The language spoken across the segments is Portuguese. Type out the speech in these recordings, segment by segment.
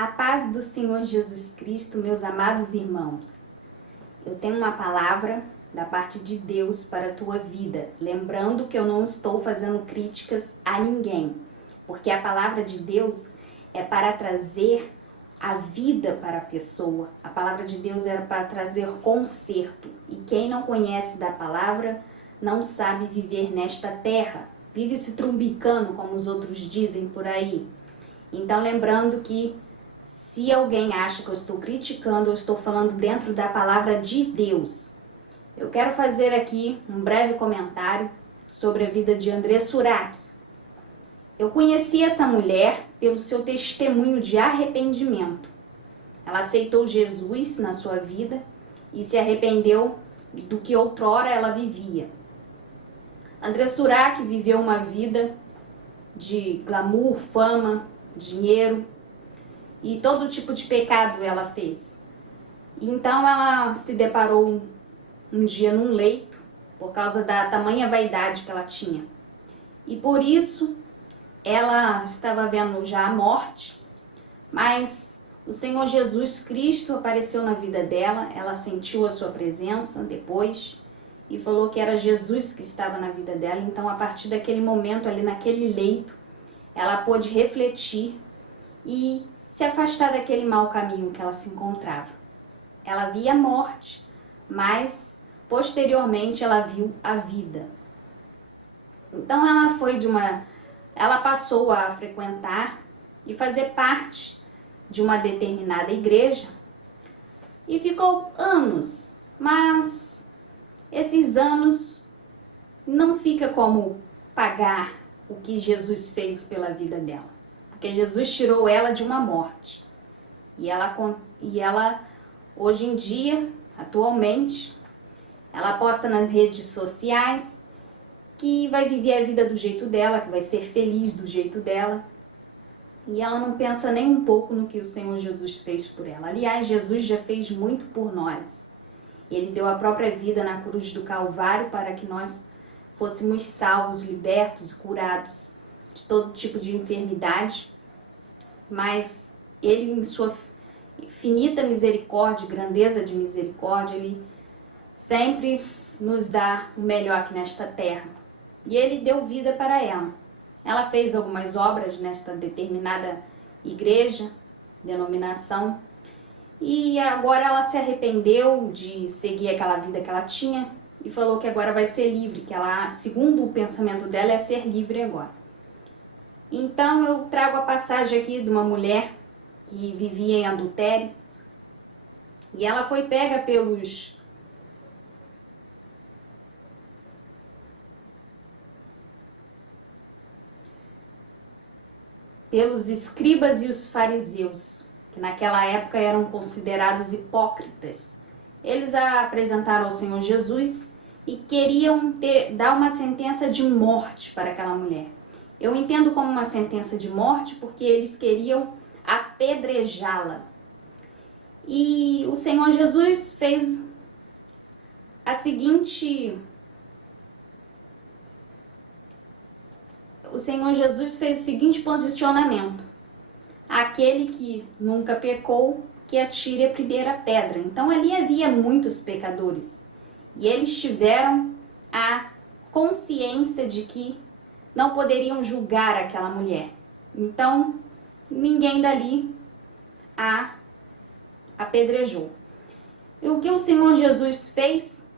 A paz do Senhor Jesus Cristo, meus amados irmãos. Eu tenho uma palavra da parte de Deus para a tua vida. Lembrando que eu não estou fazendo críticas a ninguém, porque a palavra de Deus é para trazer a vida para a pessoa. A palavra de Deus era para trazer conserto. E quem não conhece da palavra não sabe viver nesta terra. Vive se trumbicando, como os outros dizem por aí. Então, lembrando que se alguém acha que eu estou criticando, eu estou falando dentro da palavra de Deus. Eu quero fazer aqui um breve comentário sobre a vida de André Surak. Eu conheci essa mulher pelo seu testemunho de arrependimento. Ela aceitou Jesus na sua vida e se arrependeu do que outrora ela vivia. André Surak viveu uma vida de glamour, fama, dinheiro e todo tipo de pecado ela fez. Então ela se deparou um dia num leito por causa da tamanha vaidade que ela tinha. E por isso ela estava vendo já a morte, mas o Senhor Jesus Cristo apareceu na vida dela, ela sentiu a sua presença depois e falou que era Jesus que estava na vida dela. Então, a partir daquele momento ali naquele leito, ela pôde refletir e se afastar daquele mau caminho que ela se encontrava. Ela via a morte, mas posteriormente ela viu a vida. Então ela passou a frequentar e fazer parte de uma determinada igreja e ficou anos, mas esses anos não fica como pagar o que Jesus fez pela vida dela. Porque Jesus tirou ela de uma morte. E ela hoje em dia, atualmente, ela posta nas redes sociais que vai viver a vida do jeito dela, que vai ser feliz do jeito dela. E ela não pensa nem um pouco no que o Senhor Jesus fez por ela. Aliás, Jesus já fez muito por nós. Ele deu a própria vida na cruz do Calvário para que nós fôssemos salvos, libertos e curados de todo tipo de enfermidade. Mas Ele, em sua infinita misericórdia, grandeza de misericórdia, Ele sempre nos dá o melhor aqui nesta terra. E Ele deu vida para ela. Ela fez algumas obras nesta determinada igreja, denominação, e agora ela se arrependeu de seguir aquela vida que ela tinha e falou que agora vai ser livre, que ela, segundo o pensamento dela, é ser livre agora. Então eu trago a passagem aqui de uma mulher que vivia em adultério e ela foi pega pelos escribas e os fariseus, que naquela época eram considerados hipócritas. Eles a apresentaram ao Senhor Jesus e queriam dar uma sentença de morte para aquela mulher. Eu entendo como uma sentença de morte porque eles queriam apedrejá-la. E o Senhor Jesus fez a seguinte... O Senhor Jesus fez o seguinte posicionamento: aquele que nunca pecou, que atire a primeira pedra. Então ali havia muitos pecadores e eles tiveram a consciência de que não poderiam julgar aquela mulher. Então ninguém dali a apedrejou. E o que o Senhor Jesus fez?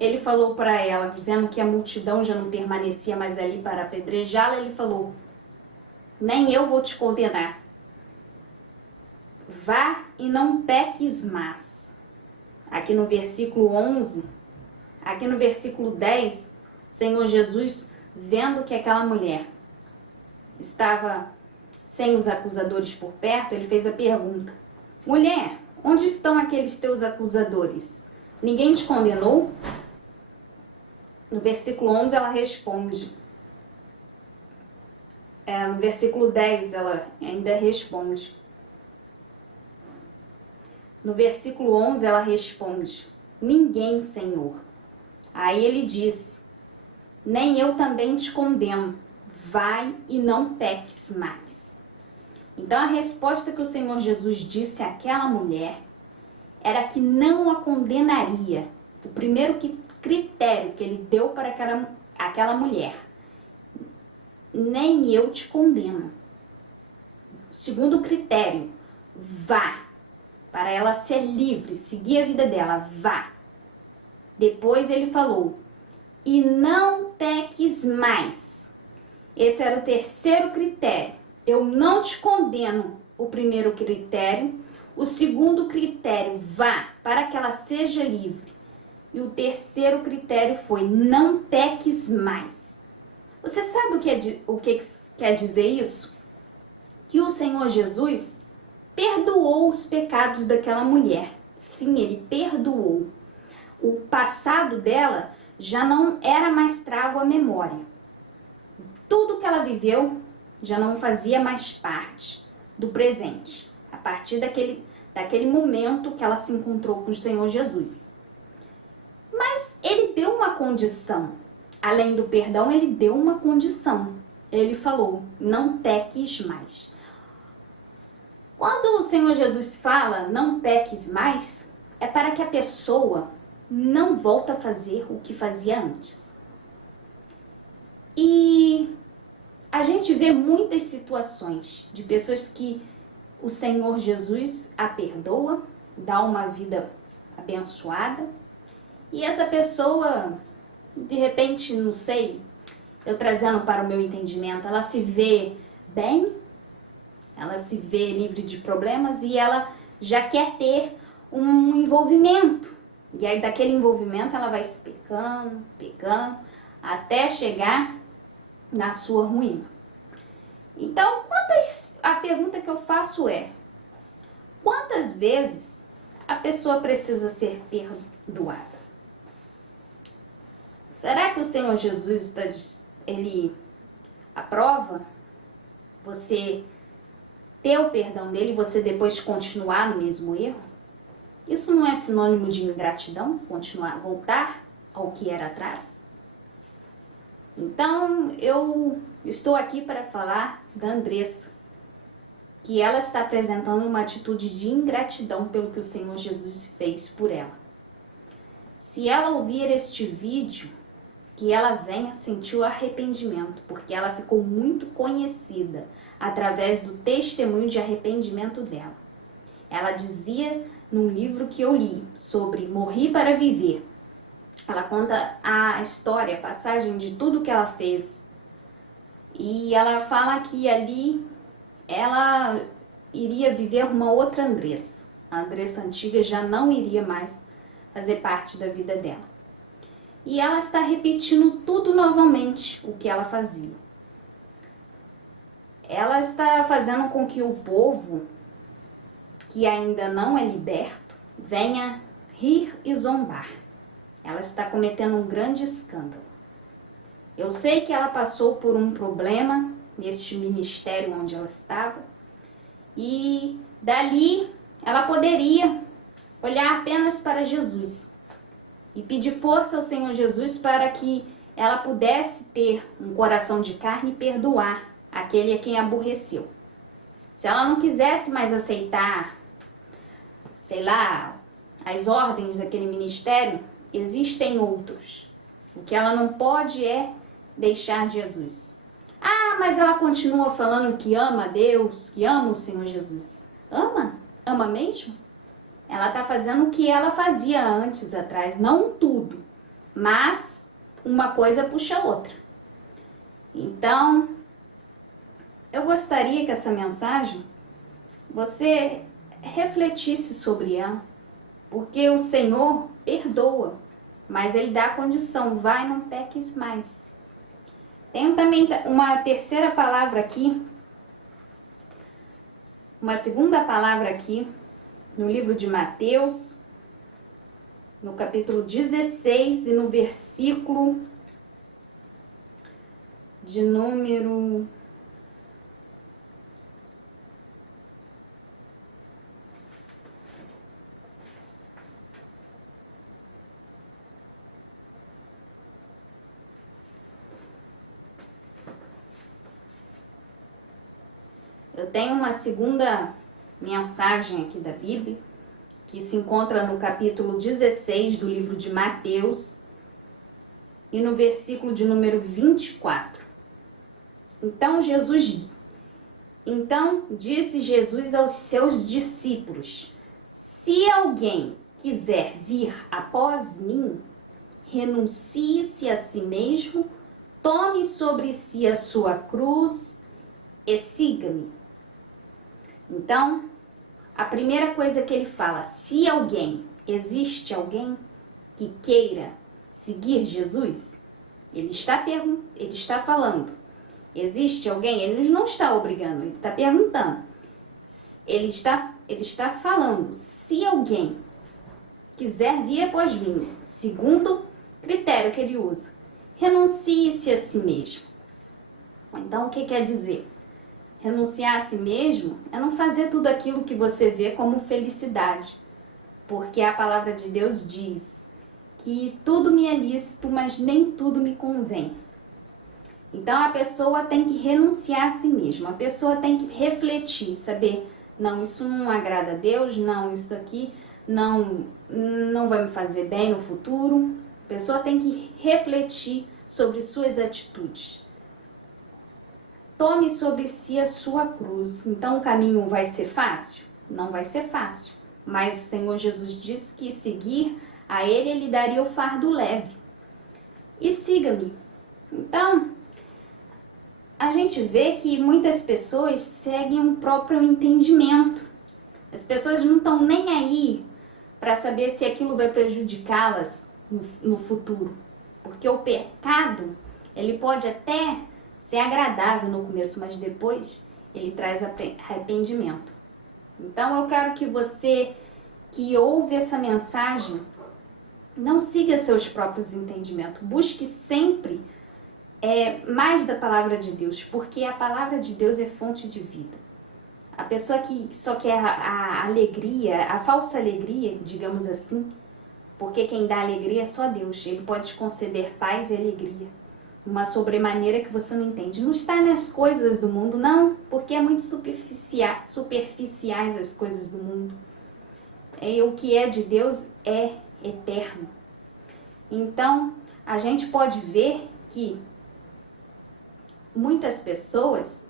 Ele falou para ela, vendo que a multidão já não permanecia mais ali para apedrejá-la, ele falou: nem eu vou te condenar. Vá e não peques mais. Aqui no versículo 11, aqui no versículo 10, o Senhor Jesus, vendo que aquela mulher estava sem os acusadores por perto, ele fez a pergunta: mulher, onde estão aqueles teus acusadores? Ninguém te condenou? No versículo 11 ela responde. No versículo 10 ela ainda responde. No versículo 11 ela responde: ninguém, Senhor. Aí ele disse: nem eu também te condeno. Vai e não peques mais. Então a resposta que o Senhor Jesus disse àquela mulher era que não a condenaria. O primeiro critério que ele deu para aquela mulher: nem eu te condeno. Segundo critério: vá. Para ela ser livre, seguir a vida dela, vá. Depois ele falou: e não peques mais. Esse era o terceiro critério. Eu não te condeno, o primeiro critério. O segundo critério: vá, para que ela seja livre. E o terceiro critério foi: não peques mais. Você sabe o que quer dizer isso? Que o Senhor Jesus perdoou os pecados daquela mulher. Sim, ele perdoou. O passado dela já não era mais trago à memória. Tudo que ela viveu já não fazia mais parte do presente, a partir daquele momento que ela se encontrou com o Senhor Jesus. Mas ele deu uma condição. Além do perdão, ele deu uma condição. Ele falou: não peques mais. Quando o Senhor Jesus fala não peques mais, é para que a pessoa não volte a fazer o que fazia antes. E a gente vê muitas situações de pessoas que o Senhor Jesus a perdoa, dá uma vida abençoada, e essa pessoa, de repente, não sei, eu trazendo para o meu entendimento, ela se vê bem, ela se vê livre de problemas e ela já quer ter um envolvimento. E aí daquele envolvimento ela vai se pecando, até chegar na sua ruína. Então, a pergunta que eu faço é: quantas vezes a pessoa precisa ser perdoada? Será que o Senhor Jesus ele aprova você ter o perdão dele e você depois continuar no mesmo erro? Isso não é sinônimo de ingratidão? Voltar ao que era atrás? Então, eu estou aqui para falar da Andressa, que ela está apresentando uma atitude de ingratidão pelo que o Senhor Jesus fez por ela. Se ela ouvir este vídeo, que ela venha sentir o arrependimento, porque ela ficou muito conhecida através do testemunho de arrependimento dela. Ela dizia num livro que eu li sobre Morri para Viver. Ela conta a história, a passagem de tudo que ela fez. E ela fala que ali ela iria viver uma outra Andressa. A Andressa antiga já não iria mais fazer parte da vida dela. E ela está repetindo tudo novamente, o que ela fazia. Ela está fazendo com que o povo, que ainda não é liberto, venha rir e zombar. Ela está cometendo um grande escândalo. Eu sei que ela passou por um problema neste ministério onde ela estava, e dali ela poderia olhar apenas para Jesus e pedir força ao Senhor Jesus para que ela pudesse ter um coração de carne e perdoar aquele a quem aborreceu. Se ela não quisesse mais aceitar, sei lá, as ordens daquele ministério, existem outros. O que ela não pode é deixar Jesus. Ah, mas ela continua falando que ama a Deus, que ama o Senhor Jesus. Ama? Ama mesmo? Ela está fazendo o que ela fazia antes, atrás. Não tudo, mas uma coisa puxa a outra. Então, eu gostaria que essa mensagem você refletisse sobre ela, porque o Senhor perdoa, mas Ele dá a condição: vai, não peques mais. Tenho também uma terceira palavra aqui, uma segunda palavra aqui, no livro de Mateus, no capítulo 16 e no versículo de número... Eu tenho uma segunda mensagem aqui da Bíblia, que se encontra no capítulo 16 do livro de Mateus e no versículo de número 24. Então disse Jesus aos seus discípulos: se alguém quiser vir após mim, renuncie-se a si mesmo, tome sobre si a sua cruz e siga-me. Então, a primeira coisa que ele fala, se existe alguém que queira seguir Jesus, ele está falando, existe alguém? Ele não está obrigando, ele está perguntando. Ele está falando, se alguém quiser vir após mim, segundo critério que ele usa, renuncie-se a si mesmo. Então, o que quer dizer? Renunciar a si mesmo é não fazer tudo aquilo que você vê como felicidade, porque a palavra de Deus diz que tudo me é lícito, mas nem tudo me convém. Então a pessoa tem que renunciar a si mesma, a pessoa tem que refletir, saber, não, isso não agrada a Deus, não, isso aqui não vai me fazer bem no futuro. A pessoa tem que refletir sobre suas atitudes. Tome sobre si a sua cruz. Então o caminho vai ser fácil? Não vai ser fácil. Mas o Senhor Jesus disse que seguir a Ele daria o fardo leve. E siga-me. Então, a gente vê que muitas pessoas seguem o próprio entendimento. As pessoas não estão nem aí para saber se aquilo vai prejudicá-las no futuro. Porque o pecado, ele pode até ser agradável no começo, mas depois ele traz arrependimento. Então eu quero que você que ouve essa mensagem não siga seus próprios entendimentos. Busque sempre mais da palavra de Deus, porque a palavra de Deus é fonte de vida. A pessoa que só quer a alegria, a falsa alegria, digamos assim, porque quem dá alegria é só Deus. Ele pode te conceder paz e alegria. Uma sobremaneira que você não entende. Não está nas coisas do mundo, não, porque é muito superficiais as coisas do mundo. O que é de Deus é eterno. Então, a gente pode ver que muitas pessoas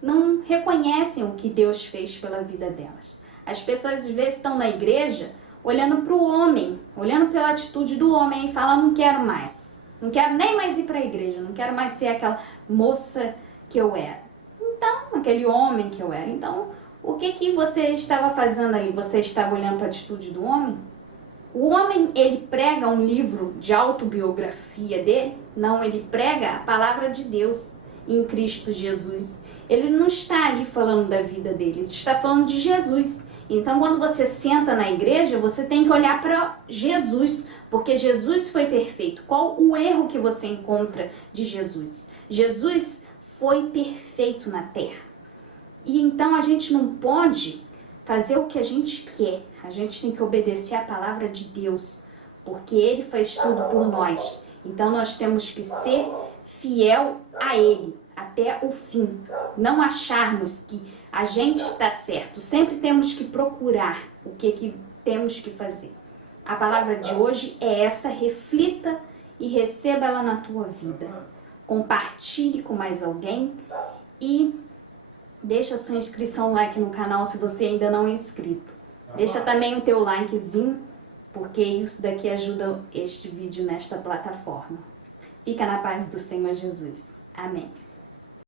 não reconhecem o que Deus fez pela vida delas. As pessoas às vezes estão na igreja olhando para o homem, olhando pela atitude do homem e falam, não quero mais. Não quero nem mais ir para a igreja, não quero mais ser aquela moça que eu era. Então, aquele homem que eu era. Então, o que você estava fazendo ali? Você estava olhando para a atitude do homem? O homem, ele prega um livro de autobiografia dele? Não, ele prega a palavra de Deus em Cristo Jesus. Ele não está ali falando da vida dele, ele está falando de Jesus. Então, quando você senta na igreja, você tem que olhar para Jesus, porque Jesus foi perfeito. Qual o erro que você encontra de Jesus? Jesus foi perfeito na terra. E então a gente não pode fazer o que a gente quer. A gente tem que obedecer a palavra de Deus, porque Ele faz tudo por nós. Então nós temos que ser fiel a Ele até o fim. Não acharmos que a gente está certo. Sempre temos que procurar o que temos que fazer. A palavra de hoje é esta, reflita e receba ela na tua vida. Compartilhe com mais alguém e deixa a sua inscrição, like no canal se você ainda não é inscrito. Deixa também o teu likezinho, porque isso daqui ajuda este vídeo nesta plataforma. Fica na paz do Senhor Jesus. Amém.